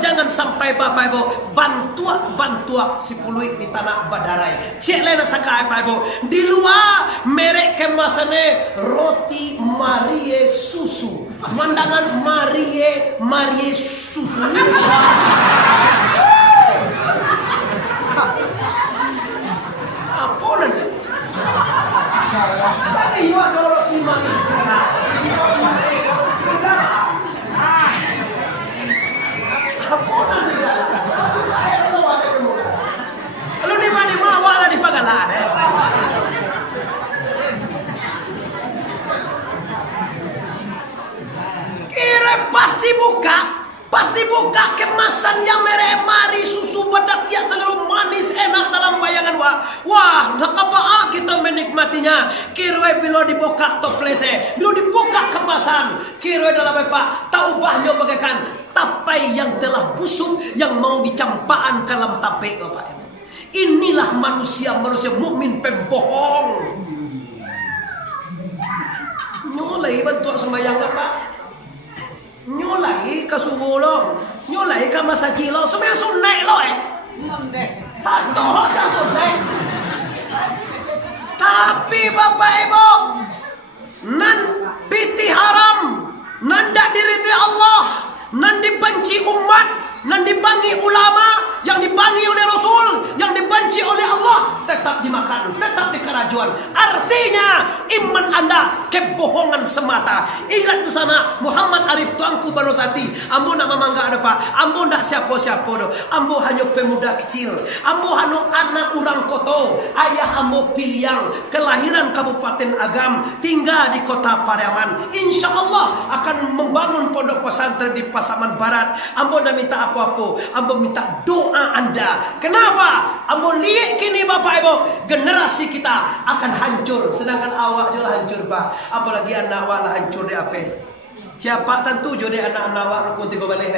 jangan sampai Bapak Ibu bantua si pului di tanah Badarai. Cek lena saka Bapak Ibu. Di luar merek kemasannya roti Marie susu. Mandangan Marie susu. Apa nanti? Tapi iya roti Marie susu. Lu di mana wala di Pagalan Kira pasti buka kemasan yang merek Marie susu bedak yang selalu manis enak dalam bayangan wah betapa kita menikmatinya. Kira bila dibuka toplese, bila dibuka kemasan, kira dalam apa tahu bahnya bagaikan tapai yang telah busuk yang mau dicampaan ke dalam tapai Bapak Ibu. Inilah manusia mukmin pembohong. Nyolai bantu sembahyang Pak. Nyolai ke subuh nyolai ke masa kilo semua sunai lo tak tahu sunai. Tapi Bapak Ibu nan piti haram nanda diriti Allah nan dibenci umat, nan dibangi ulama, yang dibangi oleh Rasul, yang dibenci oleh Allah, tetap dimakan, tetap di kerajuan. Artinya iman Anda kebohongan semata. Ingat di sana Muhammad Arif tuanku Banosati, ambo nak mamangga ada Pak, ambo ndak siapa-siapa do, ambo hanya pemuda kecil, ambo hanya anak orang koto, ayah ambo Piliang, kelahiran Kabupaten Agam, tinggal di kota Pariaman. Insya Allah akan membangun pondok pesantren di Pasaman Barat. Ambo ndak minta apa-apa, ambo minta doa Anda. Kenapa? Ambo lihat kini Bapak Ibu, generasi kita akan hancur, sedangkan awak juga hancur Pak. Apalagi anak awak lah hancur di apa? Siapa tentu jadi anak-anak awak rukun tiga balik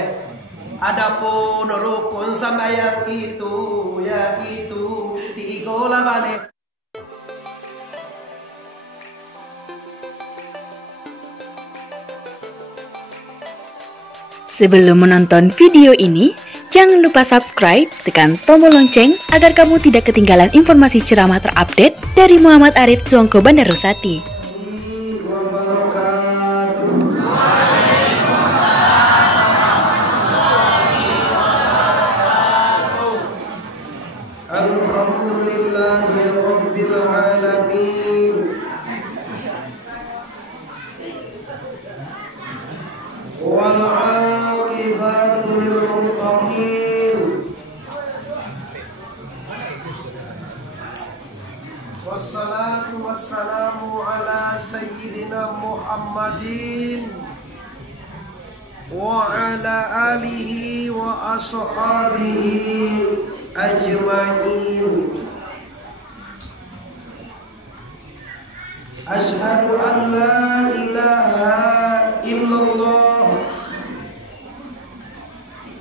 Adapun rukun sembahyang itu ya itu tiga balik. Sebelum menonton video ini, jangan lupa subscribe, tekan tombol lonceng agar kamu tidak ketinggalan informasi ceramah terupdate dari Muhammad Arif Tuanku Bandarusati. Wassalatu wassalamu ala sayyidina Muhammadin wa ala alihi wa ashabihi ajma'in. Ashhadu an la ilaha illallah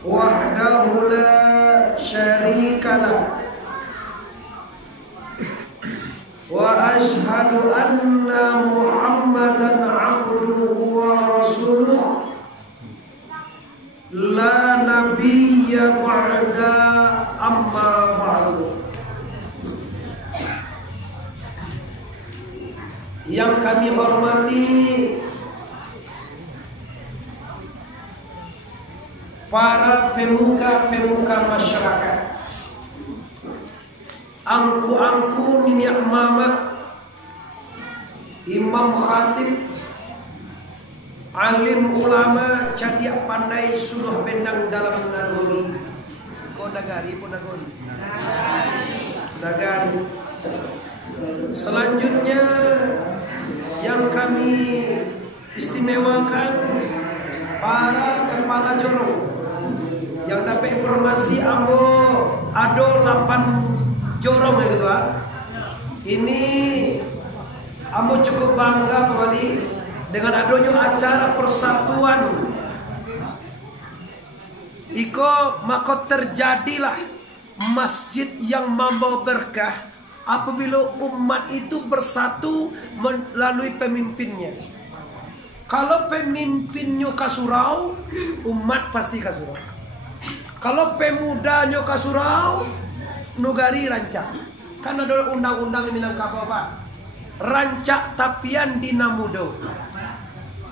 wahdahu la syarika lah wa ashhadu anna Muhammadan abduhu wa rasuluh la nabiyya ba'da amma ba'du. Yang kami hormati para pemuka-pemuka masyarakat, angku-angku minyak mamat, imam khatib, alim ulama, cadiak pandai suluh bendang dalam nagari. Kau nagari pun nagari. Nagari. Selanjutnya yang kami istimewakan para kepala jorong yang dapat informasi ambo ada 8 jorong ya gitu. Ini ambo cukup bangga kembali dengan adanya acara persatuan. Iko maka terjadilah masjid yang membawa berkah apabila umat itu bersatu melalui pemimpinnya. Kalau pemimpinnya kasurau, umat pasti kasurau. Kalau pemuda nyoka surau, nugari rancak. Kan ada undang-undang di Minangkabau Pak. Rancak tapian dina mudo.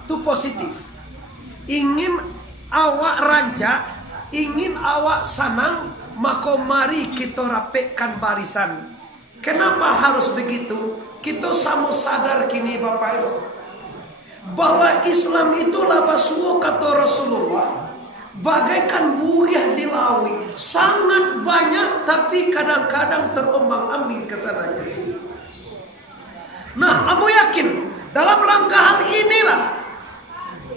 Itu positif. Ingin awak rancak, ingin awak sanang, maka mari kita rapekkan barisan. Kenapa harus begitu? Kita sama sadar kini Bapak Ibu, bahwa Islam itulah basuh kata Rasulullah, bagaikan buih di laut, sangat banyak tapi kadang-kadang terombang-ambing ke sana ke sini. Nah, aku yakin dalam rangka hal inilah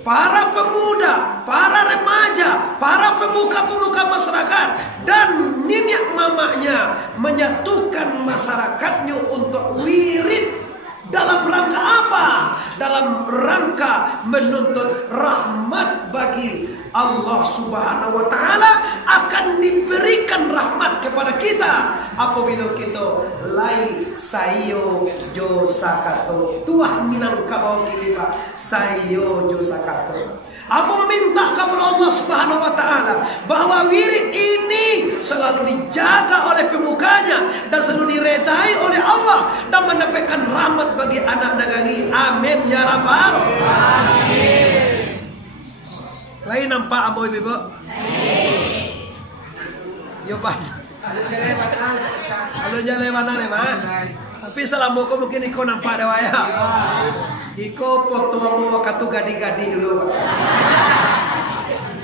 para pemuda, para remaja, para pemuka-pemuka masyarakat dan nenek mamanya menyatukan masyarakatnya untuk wirid. Dalam rangka apa? Dalam rangka menuntut rahmat bagi Allah Subhanahu wa Ta'ala. Akan diberikan rahmat kepada kita apabila kita lai sayo jo sakato. Tuah Minangkabau kini Pak, sayo jo sakato. Aku minta kepada Allah Subhanahu wa Ta'ala bahwa wirid ini selalu dijaga oleh pemukanya dan selalu diredai oleh Allah dan mendapatkan rahmat bagi anak negeri. Amin ya rabbal alamin. Lain nampak aboy ibu? Yo Pak. Halo jalan mana le Mak? Tapi selama kau mungkin iko nampak ada waya. Iko foto mau katu gadi-gadi dulu.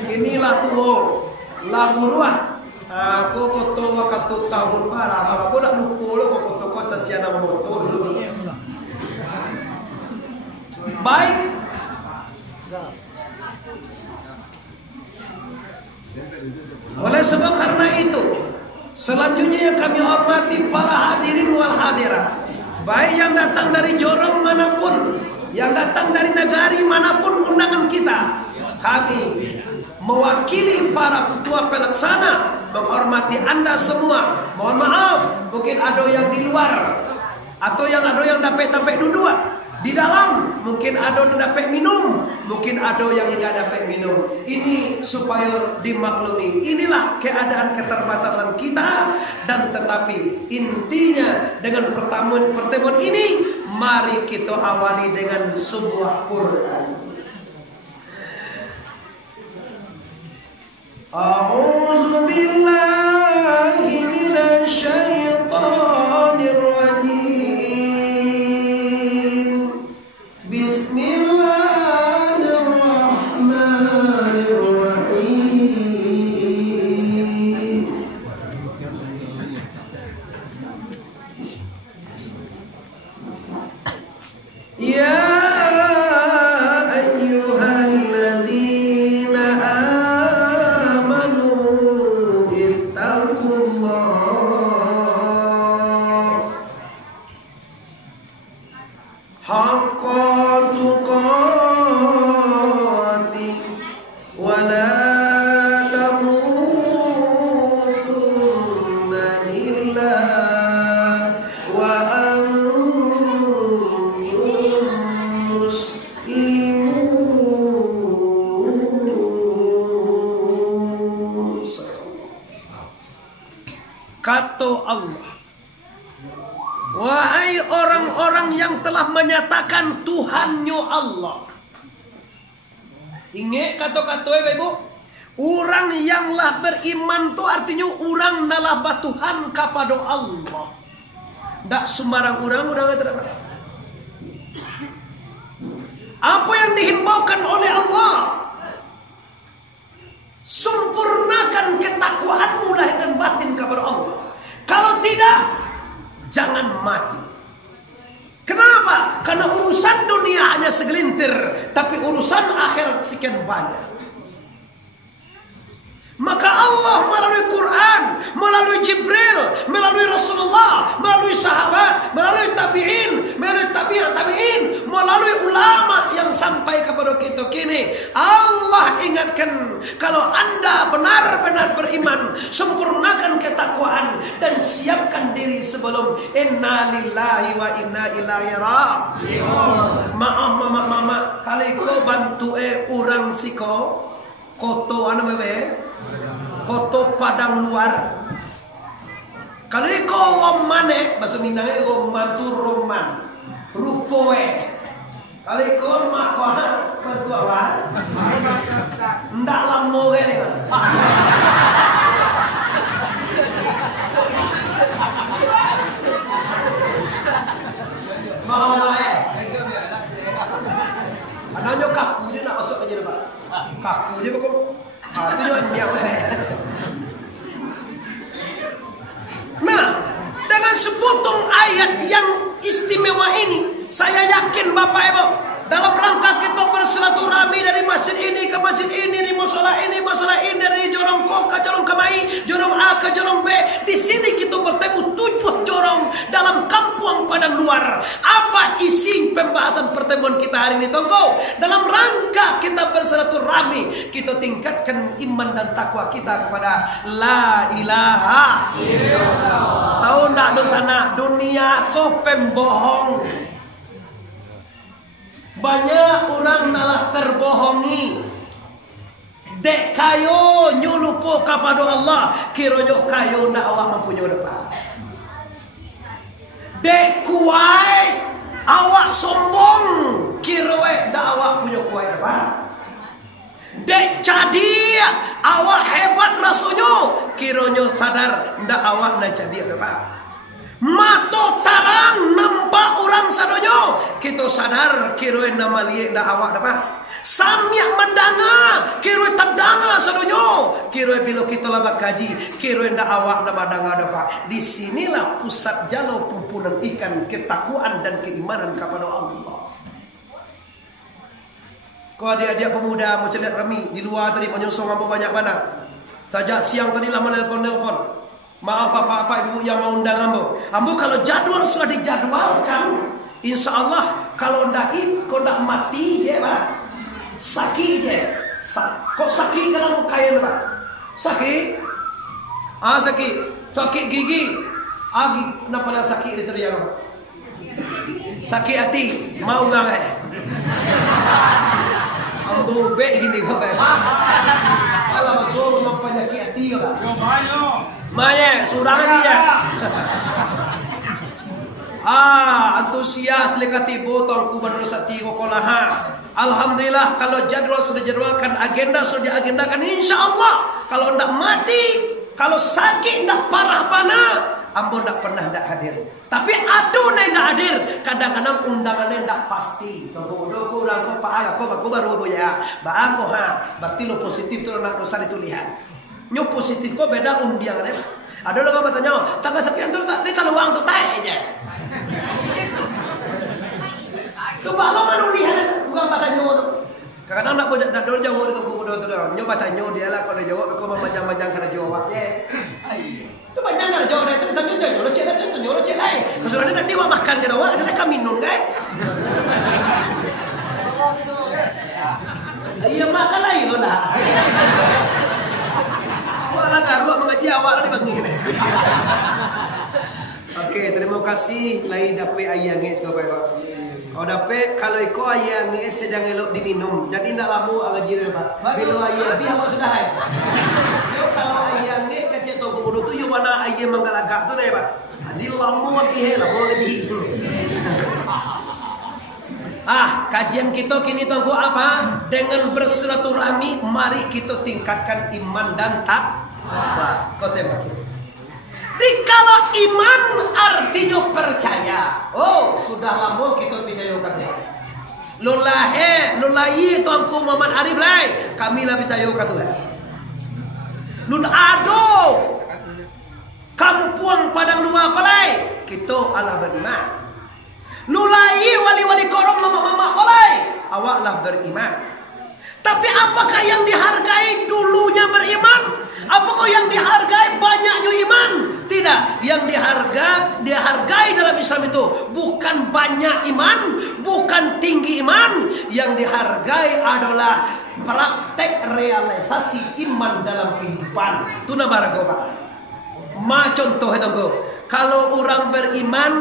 Inilah tuh lagu ruah. Aku foto katu tahun marah. Kalau aku nak lupa lo foto kota siana motor dulu. Baik. Oleh sebab karena itu, selanjutnya yang kami hormati para hadirin wal hadirat, baik yang datang dari jorong manapun, yang datang dari negari manapun undangan kita, kami mewakili para ketua pelaksana menghormati Anda semua. Mohon maaf, mungkin ada yang di luar atau yang ada yang dapat duduk di dalam, mungkin ada yang dapat minum, mungkin ada yang tidak dapat minum. Ini supaya dimaklumi. Inilah keadaan keterbatasan kita, dan tetapi intinya dengan pertemuan ini, mari kita awali dengan sebuah Quran. A'udzu billahi minasy syaithanir rajim. Kata Allah, wahai orang-orang yang telah menyatakan Tuhannya Allah. Ingat kata-kata ibu, orang yang lah beriman tu artinya orang nalah batuhan kepada Allah. Tak sembarang orang tidak. Apa yang dihimbaukan oleh Allah? Sempurnakan ketakwaanmu lahir dan batin kepada Allah. Kalau tidak, jangan mati. Kenapa? Karena urusan dunia hanya segelintir, tapi urusan akhirat sekian banyak. Maka Allah melalui Quran, melalui Jibril, melalui Rasulullah, melalui sahabat, melalui tabi'in, melalui tabi'in, melalui ulama yang sampai kepada kita kini, Allah ingatkan, kalau Anda benar-benar beriman, sempurnakan ketakwaan dan siapkan diri sebelum inna lillahi wa inna ilaihi raji'un. Maaf mama, kali kau bantu orang siko koto anu bebe koto padang luar. Kalau iko roman bahasa Minangnya roman tu roman. Rupoe. Kalau iko makoha bertua. Ndak lamo ke ni. Anaknya kaku dia nak masuk aja Pak. Kaku je pokok. Itu dia niat saya. Nah, dengan sepotong ayat yang istimewa ini, saya yakin Bapak Ibu, dalam rangka kita bersilaturahmi dari masjid ini ke masjid ini, dari masalah ini, dari jorong ko ke jorong kemai, jorong A ke jorong B. Di sini kita bertemu 7 jorong dalam kampung padang luar. Apa isi pembahasan pertemuan kita hari ini, Tonggo? Dalam rangka kita bersilaturahmi, kita tingkatkan iman dan takwa kita kepada La ilaha illallah. Tahu nak dosana dunia ko pembohong. Banyak orang nalah terbohongi. Dek kayo nyulupo kepada Allah, kiranya kayo nak awak mempunyai depan. Dek kuai awak sombong, kiranya nak awak punya kuai depan. Dek jadi awak hebat rasanya, kiranya sadar nak awak nak jadi depan. Mato tarang nampak orang sadonyo, kita sadar kira nama liek dah awak dapat. Samyak mendanga kira terdanga sadonyo, kira bila kita labak kaji kira dah awak nama danga dapat. Di sinilah pusat jalau pumpunan ikan ketakwaan dan keimanan kepada Allah. Kau adik-adik pemuda mau celiat rami di luar tadi menyosong apa banyak mana. Saja siang tadi lah menelpon. Maaf bapak-bapak ibu yang mau undang ambo kalau jadwal sudah dijadwalkan, insya Allah kalau kau ndak mati je pak, sakit je. Kok sakit kalau kaya pak? Sakit? Sakit gigi. Kenapa yang sakit itu dia? Sakit hati, mau nggak? Ambo be gini kau be. Kalau masuk rumah penyakit hati ya. Maya, surangan dia. Antusias lekati botol kuban rusati kokolaha. Alhamdulillah kalau jadwal sudah jadwalkan, agenda sudah diagendakan, insya Allah kalau ndak mati, kalau sakit ndak parah pana, ambo ndak pernah ndak hadir. Tapi aduh ndak hadir, kadang-kadang undangannya ndak pasti. Tunggu orang ko pa aku baru ya. Ba aku berarti lo positif tu nak dosa ditulihan. Nyo positif kok beda undian ada orang bertanya tanggal sekian tu tak cerita uang tu tai aja. Tu kalau manulian bukan bertanya tu. Kadang nak bojak nak dor jawab itu bodoh tu dah. Nyo bertanya dia lah kalau jawab kau memanjang-manjang kana jawab je. Tu panjang kana jawab itu tanya lo cek lain. Kesuruhan nak diwa makan ke awak adalah kami minum kan. Iya makan lain lo lah. Agak mengaji awak ni bagi. Okey, terima kasih. Lai dapat ayang ni sekali Pak. Kau dapat kalau ikut ayang ni sedang elok diminum. Jadi nak lama ngaji dia Pak. Bila ayang biar awak sudah hai. Kalau ayang ni kata toko bodoh tu you mana ayang manggalagak tu deh Pak. Jadi lama lagi lama ngaji. Kajian kita kini tunggu apa? Dengan bersilaturahmi, mari kita tingkatkan iman dan takwa. Kau tembak ini. Kalau iman artinya percaya. Oh, sudah lama kita percayakan dia. Lulahi tuanku Muhammad Arif lai. Kami lah percayakan Tuhan. Lun ado kampung padang luar kolai. Kita Allah beriman. Lulahi wali-wali korong mama-mama kolai. Awaklah beriman. Tapi apakah yang dihargai dulunya beriman? Apakah yang dihargai banyaknya iman? Tidak. Yang dihargai dalam Islam itu bukan banyak iman, bukan tinggi iman. Yang dihargai adalah praktek realisasi iman dalam kehidupan. Itu nama ragoba. Contoh itu kalau orang beriman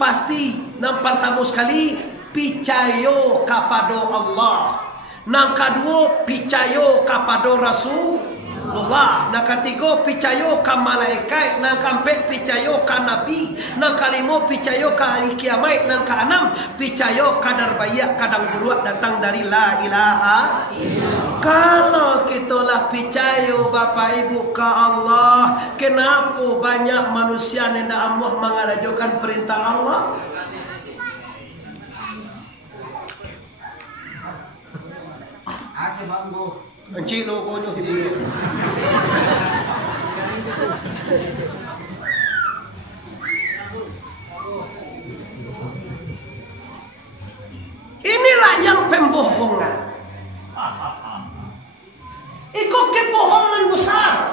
pasti pertama sekali percaya kepada Allah. Nang kedua percaya kepada Rasul. Allah. Nang katiga picayo ka malaikat, nang kaempat picayo ka nabi, nang kalima picayo ka hari kiamat, nang keenam picayo kadar bayak kadang buruak datang dari la ilaha illallah. Kalau kita lah picayo Bapak Ibu ka Allah, kenapa banyak manusia yang Allah mengalajukan perintah Allah? Encik lo konyo hibu. Inilah yang pembohongan. Itu kebohongan besar.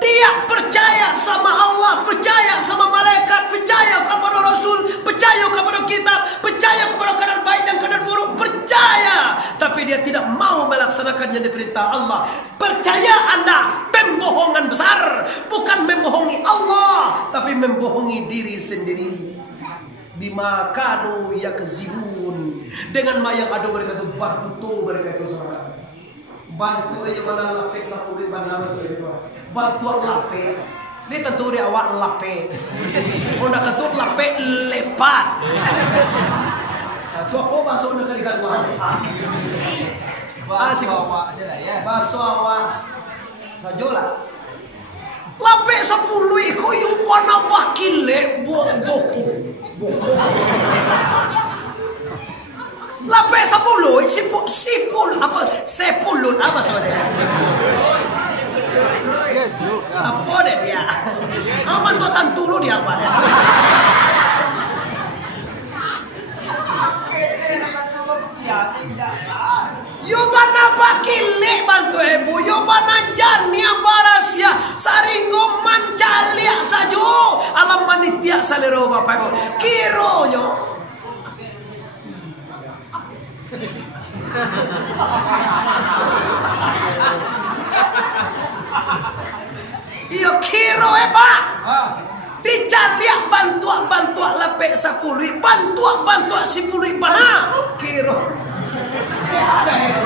Dia percaya sama Allah, percaya sama malaikat, percaya kepada Rasul, percaya kepada kitab, percaya kepada kadar baik dan kadar buruk, percaya. Tapi dia tidak mau melaksanakan yang diperintah Allah. Percaya Anda pembohongan besar. Bukan membohongi Allah, tapi membohongi diri sendiri. Bima kanu yakzibun. Dengan mayang ada mereka itu bantu mereka itu sama. Bantu aja mana lapik sapuri bandara itu. Bantu lapik. Ini tentu dia awak lapik. Kalau nak tentu lapik lepat. Tu apa masuk nak kali kedua? Bahasa awak aja lah ya. Bahasa awak sajolah. Lapik 10 iko yu pana bakile boku. Lapik 10 sipul apa? Sepulut apa saudara? Apa deh dia? Aman tu tantulu dia apa dia? Yo bana bakile bantu ibu, yo bana jania barasia, saringo mancalia sajo, alam manitia salero bapak ibu, kironyo. Iyo kiro pak, dicaliak bantuak lepek 10, bantuak 10 paha, kiro. Ada ya.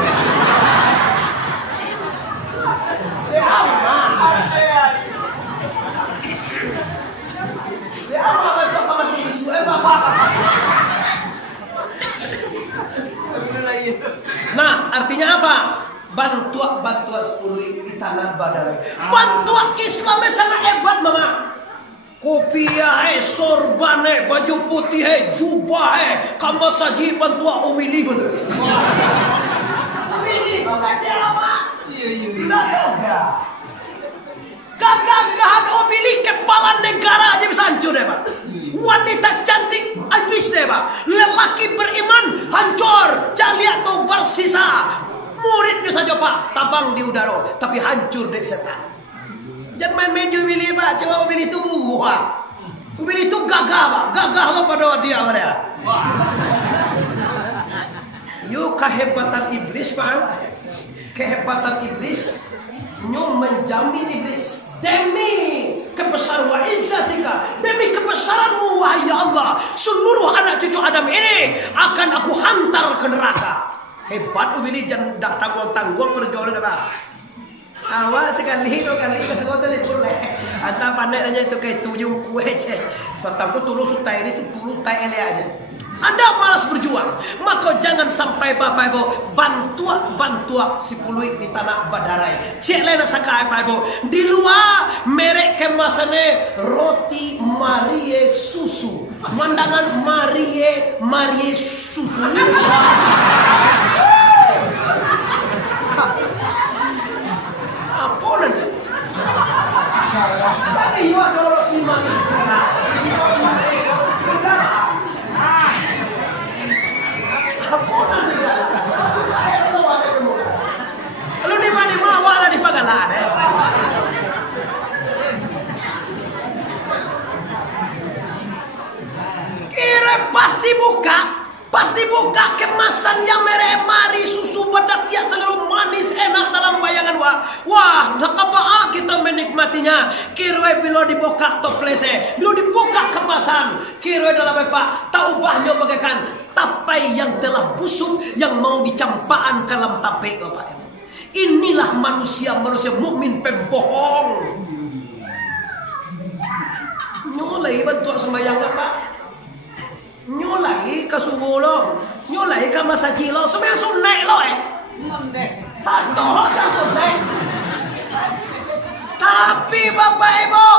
Nah, artinya apa? Bantuak 10 di tanah Badar. Bantuak Islamnya sangat hebat, Mama. Kopiah, sorban, baju putih, jubah, kamu saji bantuak umili betul. Umili, baca apa? Iya. Gagahan umili kepala negara aja bisa hancur deh, Pak. Wanita cantik habis deh, Pak. Lelaki beriman hancur, jaliat tuh bersisa. Muridnya saja Pak, tabang di udara, tapi hancur deh setan. Jangan main-main umili Pak, coba umili itu buah. Umili itu gagah Pak, gagah lo pada dia orang. Yuk kehebatan iblis Pak, kehebatan iblis, nyum menjamin iblis. Demi kebesaran wa izzatika, demi kebesaranmu wahai Allah, seluruh anak cucu Adam ini akan aku hantar ke neraka. Hebat umili jangan tanggung-tanggung perjuangan apa. Awak sekali ke sekolah ni boleh. Anta pandai aja itu kayak 7 kue je. Patangku tulus utai ini tulus utai ele aja. Anda malas berjuang, maka jangan sampai Bapak Ibu bantuak 10 di tanah Badarai. Cek lena saka Bapak Ibu. Di luar merek kemasannya roti Marie susu. Mandangan Marie susu. Apa nanti? Tapi you ada roti Marie susu. Lu di mana awal di Pagalan Kira pasti buka kemasan yang merek mari susu bedak yang selalu manis enak dalam bayangan wah sakapa kita menikmatinya. Kira bila dibuka toplese, bila dibuka kemasan, kira dalam Pak tak ubahnya bagaikan tapai yang telah busuk yang mau dicampaan ke dalam tape Bapak Ibu. Inilah manusia-manusia mukmin pembohong. Nyolai bantu sembahyang apa? Nyolai ke subuh lo, nyolai ke masjid lo, sembahyang sunnah lo tak tahu sang sunnah. Tapi Bapak Ibu,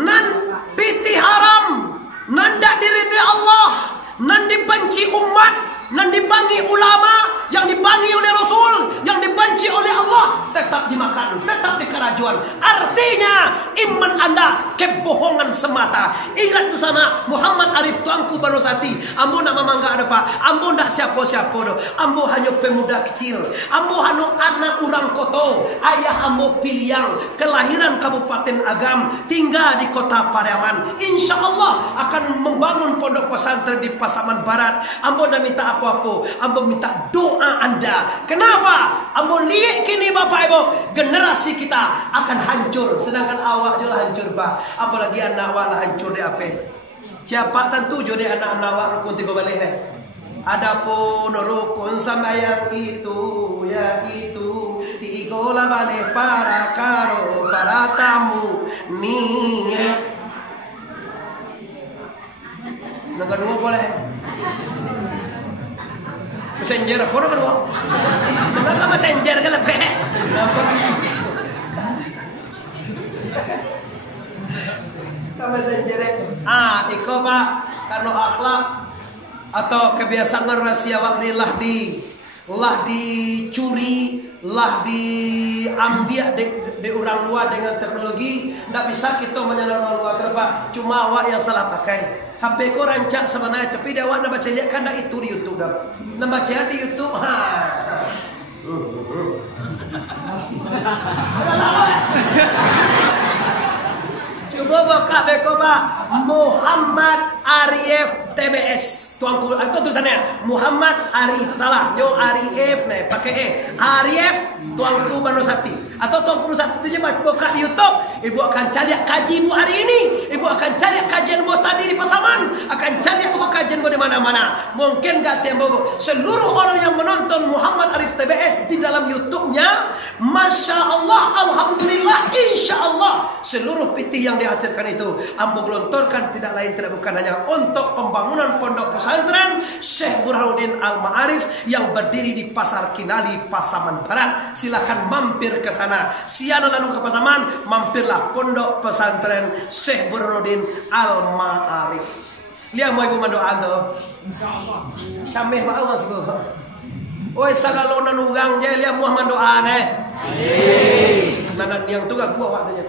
nan piti haram, nan dak diriti Allah, nan dibenci umat, nan dibangi ulama, yang dibangi oleh Rasul, yang dibenci oleh Allah, tetap dimakan, tetap di kerajuan. Artinya iman Anda kebohongan semata. Ingat di sana Muhammad Arif tuanku Banosati, ambo nak mamangga ada Pak, ambo nak siapa-siapa do, ambo hanya pemuda kecil, ambo hanya anak orang koto, ayah ambo piliang, kelahiran Kabupaten Agam, tinggal di kota Pariaman. Insya Allah akan membangun pondok pesantren di Pasaman Barat. Ambo nak minta apa-apa, ambo minta doa Anda. Kenapa? Ambo lihat kini Bapak Ibu, generasi kita akan hancur, sedangkan awak juga hancur Pak. Apalagi anak awak lah hancur di apa? Siapa tentu jadi anak-anak awak rukun tiga balik Adapun rukun sama yang itu, ya itu tiga balik para karo para tamu nih. Yang kedua boleh. Messenger apa orang kedua? Mengapa messenger kan lebih? Kamu messenger? Iko Pak, karena akhlak atau kebiasaan rahasia wakil lah dicuri, lah diambil di orang luar dengan teknologi. Tidak bisa kita menyalahkan orang luar Pak. Cuma awak yang salah pakai. HP ko rancak sebenarnya, tapi dia awak nak baca lihat kan itu di YouTube dah. Nak baca di YouTube, Coba buka beko Pak, Muhammad Arif TBS. Tuanku, itu tulisannya Muhammad Ari, itu salah. Yo Arif nih, pakai Arif tuanku Banosati. Atau tuanku Banosati itu coba buka YouTube. Ibu akan cari kaji ibu hari ini. Ibu akan cari kajian ibu tadi di Pasaman. Akan cari buku kajian ibu di mana-mana. Mungkin gak tiap buku. Seluruh orang yang menonton Muhammad Arif TBS di dalam YouTube-nya, Masya Allah, Alhamdulillah, Insya Allah, seluruh piti yang dihasilkan itu ambo gelontorkan tidak lain tidak bukan hanya untuk pembangunan pondok pesantren Syekh Burhanuddin Al-Ma'arif yang berdiri di Pasar Kinali, Pasaman Barat. Silakan mampir ke sana. Siana lalu ke Pasaman, mampirlah pondok pesantren Syekh Burhanuddin Al-Ma'arif. Lihat mau ibu mendoa tu. Insyaallah. Cameh bau masih bu. Oi sagalo nanugang je lihat mau mendoa nih. Nanan yang tu gak gua waktunya.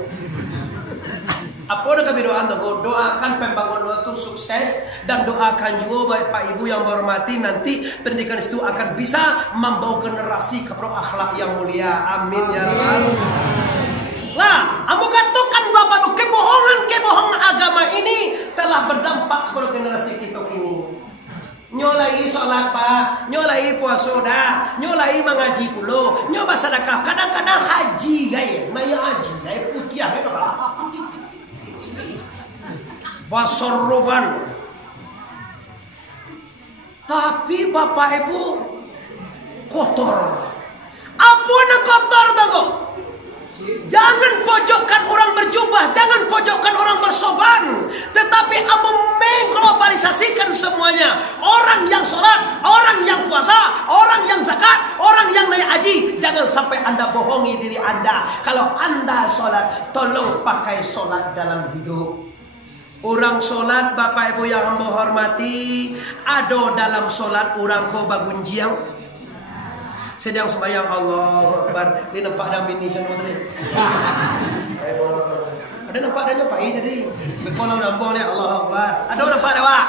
Apa nak kami doakan tu? Doakan pembangunan itu sukses dan doakan juga baik Pak Ibu yang menghormati nanti pendidikan itu akan bisa membawa generasi kepada akhlak yang mulia. Amin ya rabbal. Lah, aku katakan Bapak tu kebohongan agama ini telah berdampak kepada generasi kita ini. Nyolai sholat Pak, nyolai puasa dah, nyolai mengaji pulo, nyoba sedekah, kadang-kadang haji gaya, naya haji gaya putih gaya Pak. Basorroban. Tapi Bapak Ibu kotor. Apa nak kotor tahu? Jangan pojokkan orang berjubah, jangan pojokkan orang bersoban, tetapi mengglobalisasikan semuanya. Orang yang sholat, orang yang puasa, orang yang zakat, orang yang naik haji. Jangan sampai Anda bohongi diri Anda. Kalau Anda sholat, tolong pakai sholat dalam hidup. Orang solat Bapak Ibu yang hamba hormati, ada dalam solat orang ko bagunjiang sedang sembahyang Allahu Akbar. Dia nampak dah bini semua tadi. Ada nampak dah nyopai tadi. Berkolam nambong ni Allahu Akbar. Ada nampak dah Pak?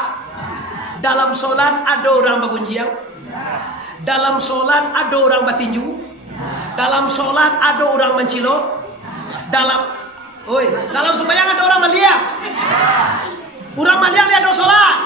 Dalam solat ada orang bagunjiang. Dalam solat ada orang batinju. Dalam solat ada orang mencilok. Dalam sembahyang ada orang melihat. Orang melihat lihat doa solat.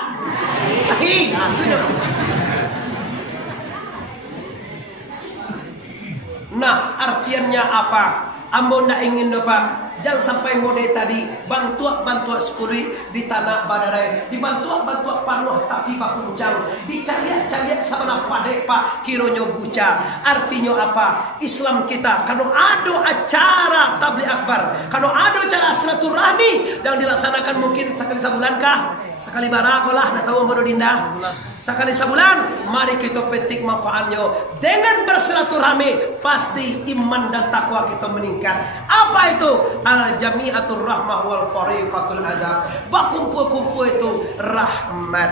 Nah, artiannya apa? Ambo nak ingin Pak Jangan sampai mode tadi bantuak sekuli di tanah badarai, di bantuak panuh tapi bakunjang, di caliak sabana padek pak kironyo buca. Artinya apa? Islam kita kalau ada acara tabligh akbar, kalau ada acara silaturahmi yang dilaksanakan mungkin sekali sebulan kah? Sekali barakolah, nak tahu bodoh dinda. Sekali sebulan, mari kita petik manfaatnya. Dengan bersilaturahmi, pasti iman dan takwa kita meningkat. Apa itu? Al-jami'atul rahmah wal fariqatul azab. Berkumpul-kumpul itu rahmat.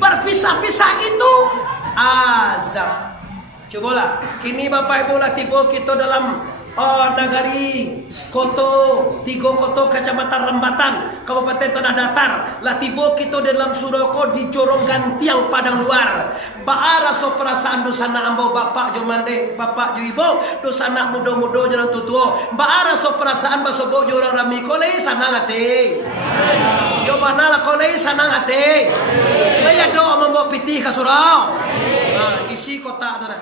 Berpisah-pisah itu azab. Cobalah, kini Bapak Ibu lah tiba kita dalam nagari Koto, 3 Koto Kecamatan Rembatan, Kabupaten Tanah Datar. Lah tiba kita dalam Suroko di Jorong Gantiang Padang Luar. Baara so perasaan dosana ambo bapak jo mande, bapak jo ibu, dosana mudo-mudo jalan tutuo. Baara so perasaan basobo jo orang rami kolei sana ngate. Yo mana lah kolei sana ngate. Baya do mambo piti ka surau. Isi kota tu nah.